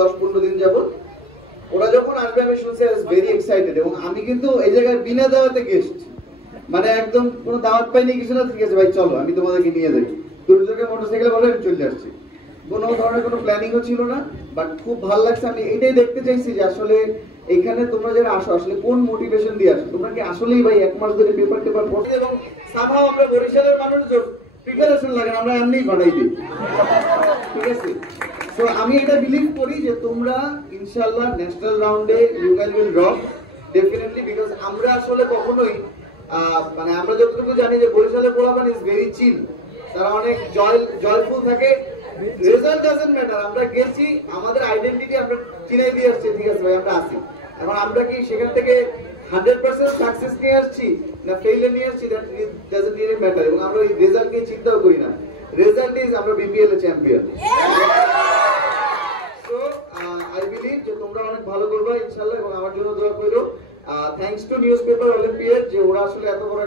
10-15 দিন যাবত। ওরা যখন আসবে আমি শুনছি আই ওয়াজ ভেরি এক্সাইটেড, এবং আমি কিন্তু এই জায়গায় বিনা দাওয়াতে গেস্ট, মানে একদম কোনো দাওয়াত পাইনি কিছু না, ঠিক আছে ভাই চলো আমি তোমাদেরকে নিয়ে যাই, দুর্যোগে মোটরসাইকেলে বলে আমি চলে আসছি, কোনো ধরনের কোনো প্ল্যানিংও ছিল না। বাট খুব ভালো লাগছে, আমি এটাই দেখতে চাইছি যে আসলে এখানে তোমরা যারা আসো আসলে কোন মোটিভেশন দিয়ে আসো, তোমরা কি আসলেই ভাই এক মাস ধরে পেপার টেপার পড়তে, এবং সামহাও আমরা বরিশালের মানুষজন প্রিপারেশন লাগে আমরা এমনিই বানাই দিই, ঠিক আছে। সো আমি এটা বিলিভ করি যে তোমরা ইনশাআল্লাহ ন্যাশনাল রাউন্ডে you guys will rock definitely, because আমরা আসলে কখনোই মানে আমরা যতটুকু জানি যে বরিশালের পোলাপান ইজ ভেরি চিল, তারা অনেক জয়ফুল থাকে, রেজাল্ট ডাজন্ট ম্যাটার, আমরা গেছি আমাদের আইডেন্টিটি আমরা চিনাই দিয়ে আসছি, ঠিক আছে ভাই আমরা আসি, এখন আমরা কি সেখান থেকে 100% সাকসেস নিয়ে আসছি না ফেইলিয়ার নিয়ে আসছি, দ্যাট ডাজন্ট রিয়েলি ম্যাটার, এবং আমরা এই রেজাল্ট নিয়ে চিন্তাও করি না, রেজাল্ট ইজ আমরা বিপিএল এর চ্যাম্পিয়ন। সো আই বিলিভ যে তোমরা অনেক ভালো করবে ইনশাআল্লাহ, এবং আমার জন্য দোয়া করো। Thanks to news paper olympiad যে ওরা আসলে এত বড়